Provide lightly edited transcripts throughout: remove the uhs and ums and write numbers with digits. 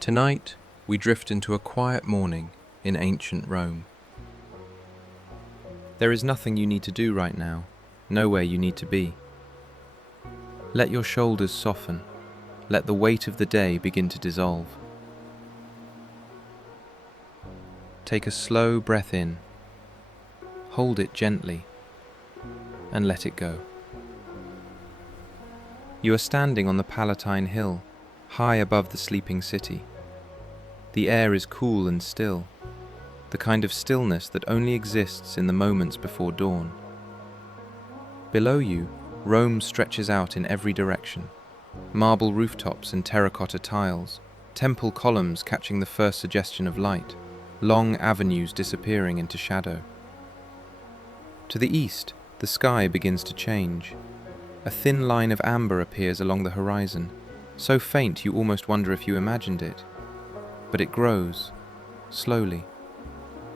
Tonight, we drift into a quiet morning in ancient Rome. There is nothing you need to do right now, nowhere you need to be. Let your shoulders soften, let the weight of the day begin to dissolve. Take a slow breath in, hold it gently, and let it go. You are standing on the Palatine Hill, high above the sleeping city. The air is cool and still, the kind of stillness that only exists in the moments before dawn. Below you, Rome stretches out in every direction. Marble rooftops and terracotta tiles, temple columns catching the first suggestion of light, long avenues disappearing into shadow. To the east, the sky begins to change. A thin line of amber appears along the horizon, so faint you almost wonder if you imagined it. But it grows, slowly,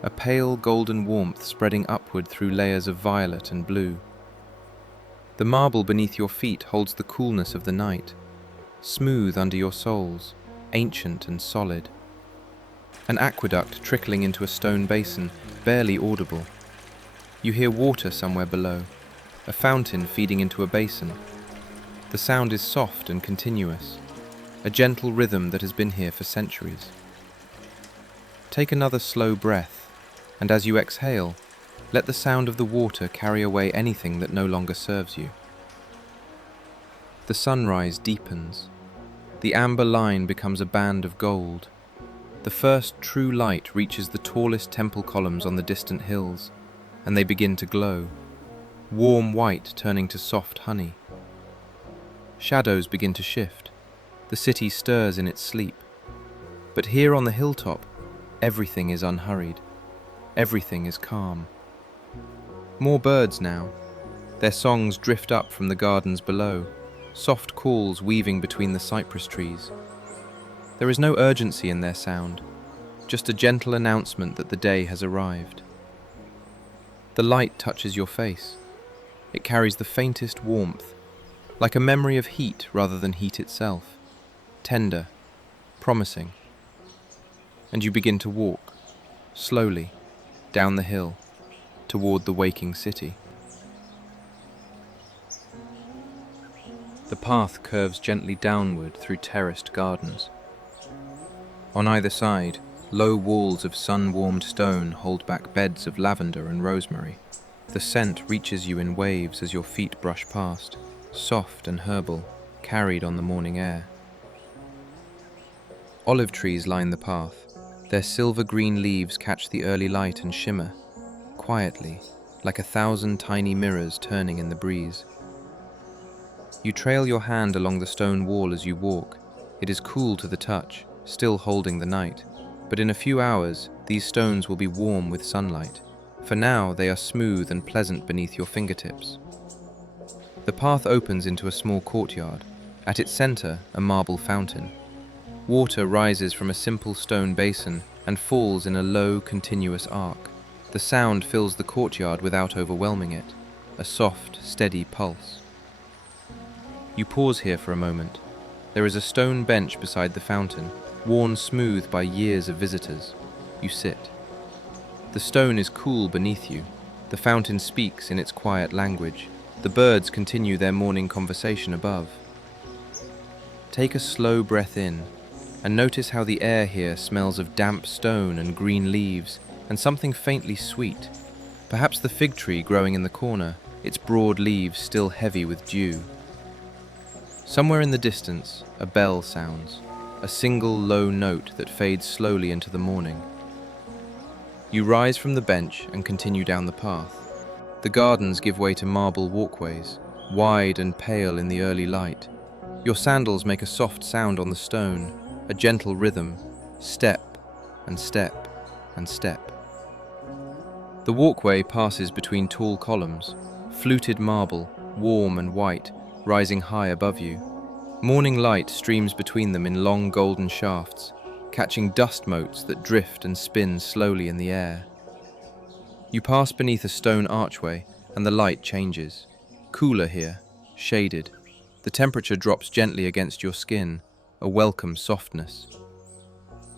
a pale golden warmth spreading upward through layers of violet and blue. The marble beneath your feet holds the coolness of the night, smooth under your soles, ancient and solid. An aqueduct trickling into a stone basin, barely audible. You hear water somewhere below, a fountain feeding into a basin. The sound is soft and continuous, a gentle rhythm that has been here for centuries. Take another slow breath, and as you exhale, let the sound of the water carry away anything that no longer serves you. The sunrise deepens. The amber line becomes a band of gold. The first true light reaches the tallest temple columns on the distant hills, and they begin to glow, warm white turning to soft honey. Shadows begin to shift. The city stirs in its sleep. But here on the hilltop, everything is unhurried. Everything is calm. More birds now. Their songs drift up from the gardens below, soft calls weaving between the cypress trees. There is no urgency in their sound, just a gentle announcement that the day has arrived. The light touches your face. It carries the faintest warmth, like a memory of heat rather than heat itself, tender, promising. And you begin to walk, slowly, down the hill, toward the waking city. The path curves gently downward through terraced gardens. On either side, low walls of sun-warmed stone hold back beds of lavender and rosemary. The scent reaches you in waves as your feet brush past, soft and herbal, carried on the morning air. Olive trees line the path. Their silver-green leaves catch the early light and shimmer, quietly, like 1,000 tiny mirrors turning in the breeze. You trail your hand along the stone wall as you walk. It is cool to the touch, still holding the night. But in a few hours, these stones will be warm with sunlight. For now, they are smooth and pleasant beneath your fingertips. The path opens into a small courtyard. At its center, a marble fountain. Water rises from a simple stone basin and falls in a low, continuous arc. The sound fills the courtyard without overwhelming it, a soft, steady pulse. You pause here for a moment. There is a stone bench beside the fountain, worn smooth by years of visitors. You sit. The stone is cool beneath you. The fountain speaks in its quiet language. The birds continue their morning conversation above. Take a slow breath in, and notice how the air here smells of damp stone and green leaves, and something faintly sweet. Perhaps the fig tree growing in the corner, its broad leaves still heavy with dew. Somewhere in the distance, a bell sounds, a single low note that fades slowly into the morning. You rise from the bench and continue down the path. The gardens give way to marble walkways, wide and pale in the early light. Your sandals make a soft sound on the stone, a gentle rhythm, step and step and step. The walkway passes between tall columns, fluted marble, warm and white, rising high above you. Morning light streams between them in long golden shafts, catching dust motes that drift and spin slowly in the air. You pass beneath a stone archway, and the light changes. Cooler here, shaded. The temperature drops gently against your skin, a welcome softness.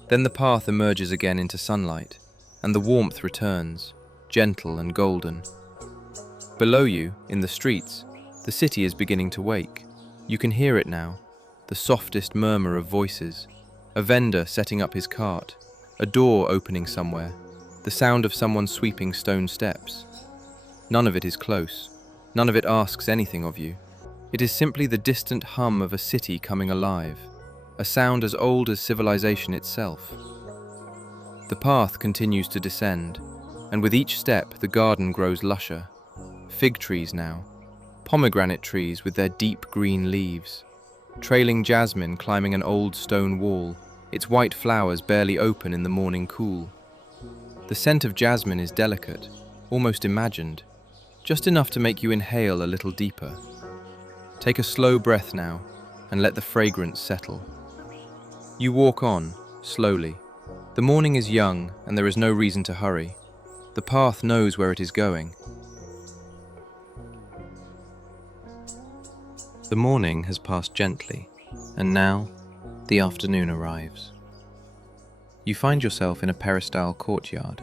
Then the path emerges again into sunlight, and the warmth returns, gentle and golden. Below you, in the streets, the city is beginning to wake. You can hear it now, the softest murmur of voices, a vendor setting up his cart, a door opening somewhere, the sound of someone sweeping stone steps. None of it is close, none of it asks anything of you. It is simply the distant hum of a city coming alive, a sound as old as civilization itself. The path continues to descend, and with each step the garden grows lusher. Fig trees now, pomegranate trees with their deep green leaves, trailing jasmine climbing an old stone wall, its white flowers barely open in the morning cool. The scent of jasmine is delicate, almost imagined, just enough to make you inhale a little deeper. Take a slow breath now, and let the fragrance settle. You walk on, slowly. The morning is young, and there is no reason to hurry. The path knows where it is going. The morning has passed gently, and now the afternoon arrives. You find yourself in a peristyle courtyard,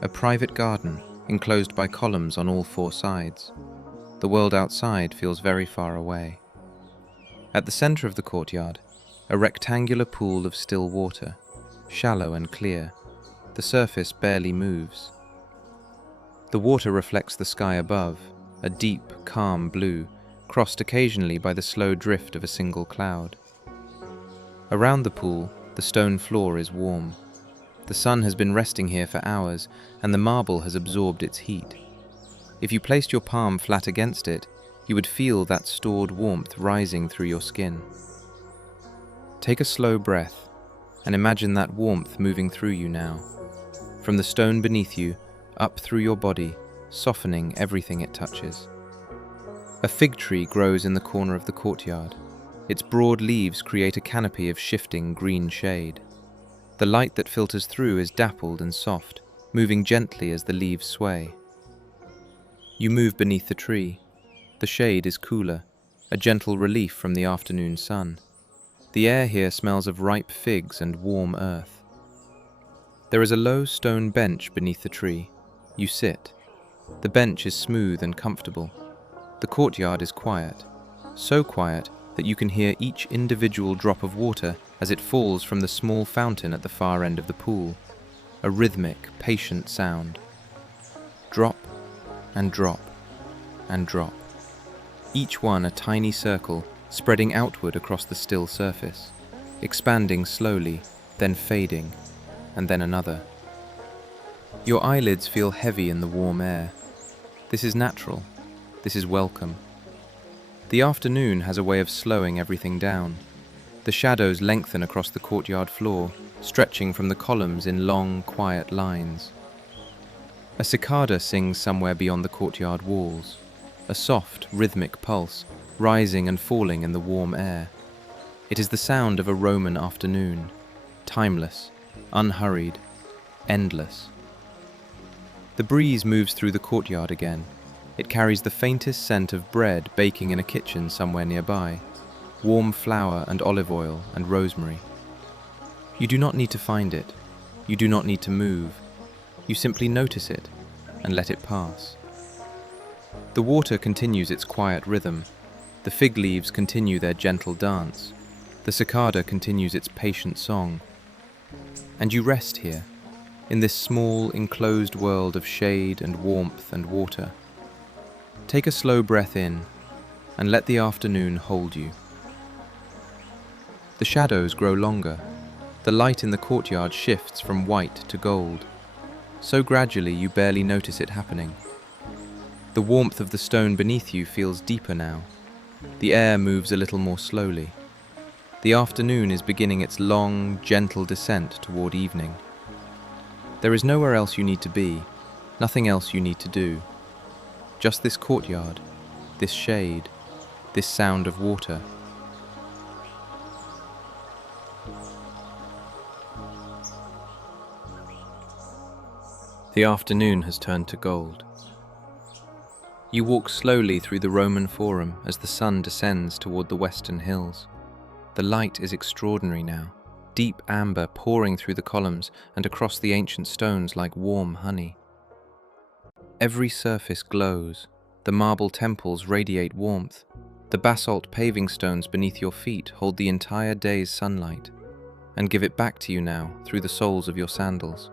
a private garden enclosed by columns on all four sides. The world outside feels very far away. At the center of the courtyard, a rectangular pool of still water, shallow and clear. The surface barely moves. The water reflects the sky above, a deep, calm blue, crossed occasionally by the slow drift of a single cloud. Around the pool, the stone floor is warm. The sun has been resting here for hours, and the marble has absorbed its heat. If you placed your palm flat against it, you would feel that stored warmth rising through your skin. Take a slow breath, and imagine that warmth moving through you now, from the stone beneath you, up through your body, softening everything it touches. A fig tree grows in the corner of the courtyard. Its broad leaves create a canopy of shifting green shade. The light that filters through is dappled and soft, moving gently as the leaves sway. You move beneath the tree. The shade is cooler, a gentle relief from the afternoon sun. The air here smells of ripe figs and warm earth. There is a low stone bench beneath the tree. You sit. The bench is smooth and comfortable. The courtyard is quiet, so quiet that you can hear each individual drop of water as it falls from the small fountain at the far end of the pool, a rhythmic, patient sound. Drop and drop and drop, each one a tiny circle spreading outward across the still surface, expanding slowly, then fading, and then another. Your eyelids feel heavy in the warm air. This is natural. This is welcome. The afternoon has a way of slowing everything down. The shadows lengthen across the courtyard floor, stretching from the columns in long, quiet lines. A cicada sings somewhere beyond the courtyard walls, a soft, rhythmic pulse, rising and falling in the warm air. It is the sound of a Roman afternoon, timeless, unhurried, endless. The breeze moves through the courtyard again. It carries the faintest scent of bread baking in a kitchen somewhere nearby, warm flour and olive oil and rosemary. You do not need to find it. You do not need to move. You simply notice it and let it pass. The water continues its quiet rhythm. The fig leaves continue their gentle dance. The cicada continues its patient song. And you rest here, in this small, enclosed world of shade and warmth and water. Take a slow breath in, and let the afternoon hold you. The shadows grow longer. The light in the courtyard shifts from white to gold. So gradually you barely notice it happening. The warmth of the stone beneath you feels deeper now. The air moves a little more slowly. The afternoon is beginning its long, gentle descent toward evening. There is nowhere else you need to be, nothing else you need to do. Just this courtyard, this shade, this sound of water. The afternoon has turned to gold. You walk slowly through the Roman Forum as the sun descends toward the western hills. The light is extraordinary now, deep amber pouring through the columns and across the ancient stones like warm honey. Every surface glows, the marble temples radiate warmth, the basalt paving stones beneath your feet hold the entire day's sunlight, and give it back to you now through the soles of your sandals.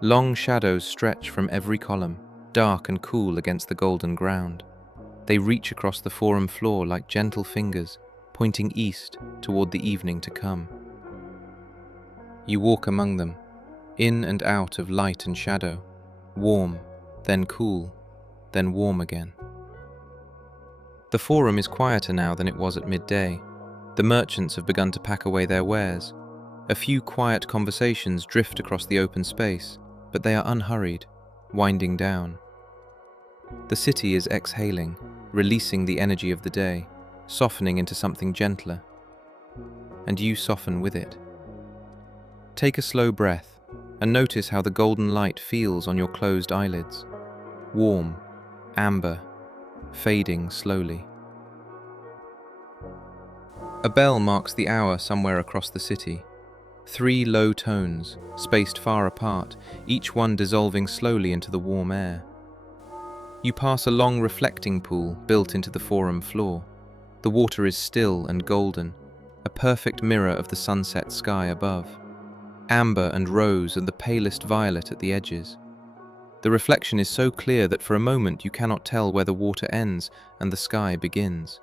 Long shadows stretch from every column, dark and cool against the golden ground. They reach across the forum floor like gentle fingers, pointing east toward the evening to come. You walk among them, in and out of light and shadow, warm, then cool, then warm again. The forum is quieter now than it was at midday. The merchants have begun to pack away their wares. A few quiet conversations drift across the open space, but they are unhurried, winding down. The city is exhaling, releasing the energy of the day, softening into something gentler. And you soften with it. Take a slow breath and notice how the golden light feels on your closed eyelids. Warm, amber, fading slowly. A bell marks the hour somewhere across the city. 3 low tones, spaced far apart, each one dissolving slowly into the warm air. You pass a long reflecting pool built into the forum floor. The water is still and golden, a perfect mirror of the sunset sky above. Amber and rose and the palest violet at the edges. The reflection is so clear that for a moment you cannot tell where the water ends and the sky begins.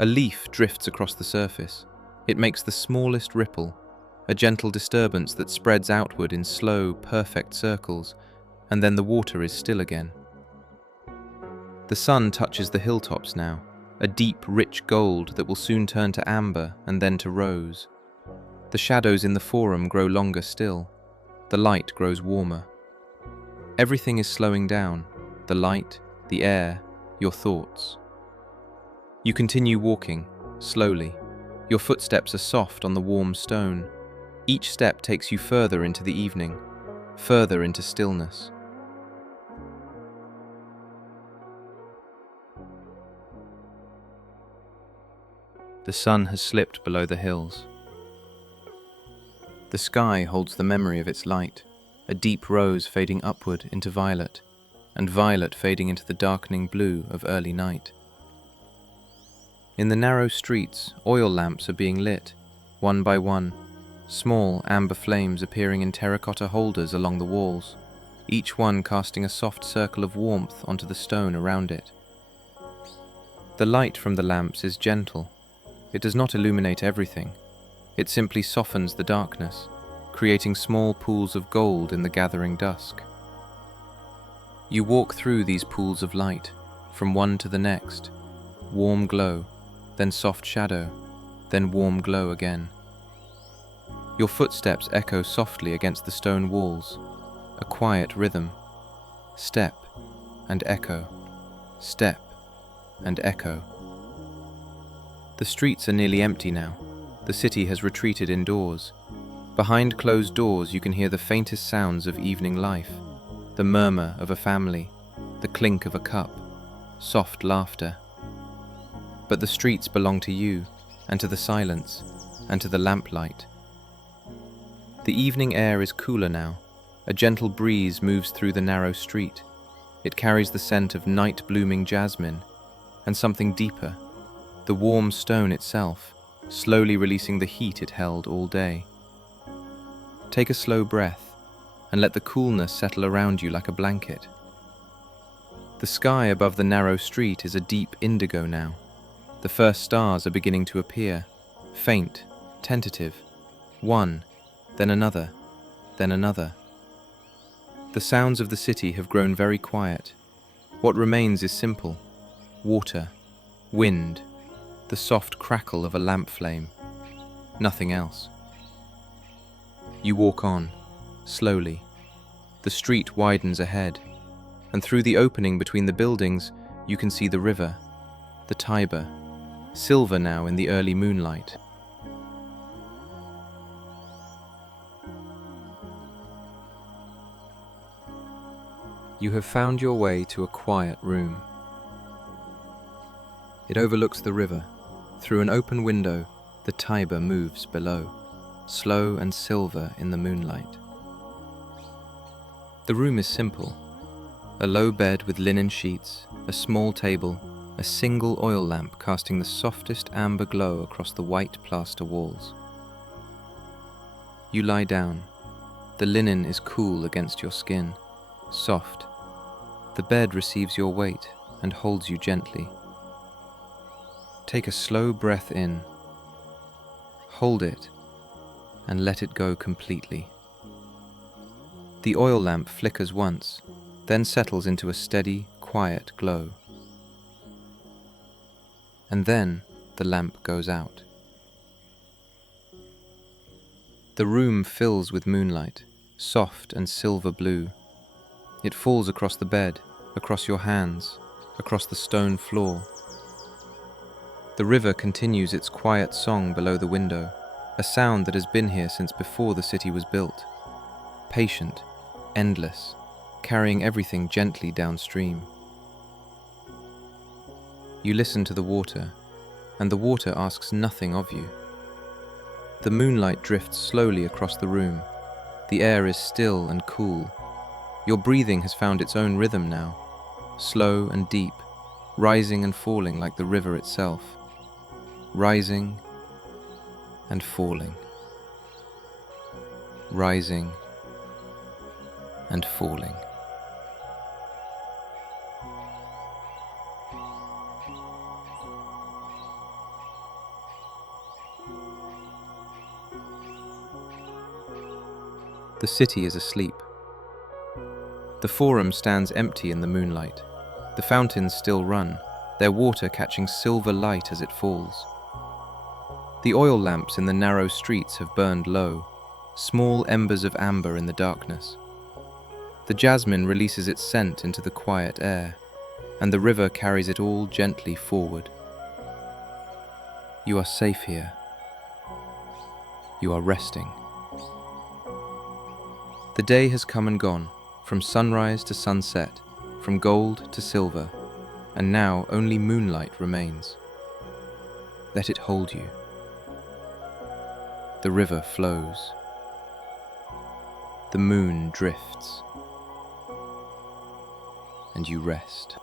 A leaf drifts across the surface. It makes the smallest ripple, a gentle disturbance that spreads outward in slow, perfect circles, and then the water is still again. The sun touches the hilltops now, a deep, rich gold that will soon turn to amber and then to rose. The shadows in the forum grow longer still. The light grows warmer. Everything is slowing down, the light, the air, your thoughts. You continue walking, slowly. Your footsteps are soft on the warm stone. Each step takes you further into the evening, further into stillness. The sun has slipped below the hills. The sky holds the memory of its light, a deep rose fading upward into violet, and violet fading into the darkening blue of early night. In the narrow streets, oil lamps are being lit, one by one, small amber flames appearing in terracotta holders along the walls, each one casting a soft circle of warmth onto the stone around it. The light from the lamps is gentle. It does not illuminate everything. It simply softens the darkness, creating small pools of gold in the gathering dusk. You walk through these pools of light, from one to the next, warm glow, then soft shadow, then warm glow again. Your footsteps echo softly against the stone walls, a quiet rhythm. Step and echo, step and echo. The streets are nearly empty now. The city has retreated indoors. Behind closed doors you can hear the faintest sounds of evening life, the murmur of a family, the clink of a cup, soft laughter. But the streets belong to you, and to the silence, and to the lamplight. The evening air is cooler now. A gentle breeze moves through the narrow street. It carries the scent of night-blooming jasmine, and something deeper, the warm stone itself, slowly releasing the heat it held all day. Take a slow breath, and let the coolness settle around you like a blanket. The sky above the narrow street is a deep indigo now. The first stars are beginning to appear, faint, tentative, one, then another, then another. The sounds of the city have grown very quiet. What remains is simple: water, wind, the soft crackle of a lamp flame, nothing else. You walk on, slowly. The street widens ahead, and through the opening between the buildings you can see the river, the Tiber, silver now in the early moonlight. You have found your way to a quiet room. It overlooks the river. Through an open window, The Tiber moves below, slow and silver in the moonlight. The room is simple. A low bed with linen sheets, a small table, a single oil lamp casting the softest amber glow across the white plaster walls. You lie down. The linen is cool against your skin, soft. The bed receives your weight and holds you gently. Take a slow breath in. Hold it and let it go completely. The oil lamp flickers once, then settles into a steady, quiet glow. And then the lamp goes out. The room fills with moonlight, soft and silver blue. It falls across the bed, across your hands, across the stone floor. The river continues its quiet song below the window, a sound that has been here since before the city was built. Patient, endless, carrying everything gently downstream. You listen to the water, and the water asks nothing of you. The moonlight drifts slowly across the room. The air is still and cool. Your breathing has found its own rhythm now, slow and deep, rising and falling like the river itself. Rising and falling. Rising and falling. The city is asleep. The forum stands empty in the moonlight. The fountains still run, their water catching silver light as it falls. The oil lamps in the narrow streets have burned low, small embers of amber in the darkness. The jasmine releases its scent into the quiet air, and the river carries it all gently forward. You are safe here. You are resting. The day has come and gone, from sunrise to sunset, from gold to silver, and now only moonlight remains. Let it hold you. The river flows. The moon drifts. And you rest.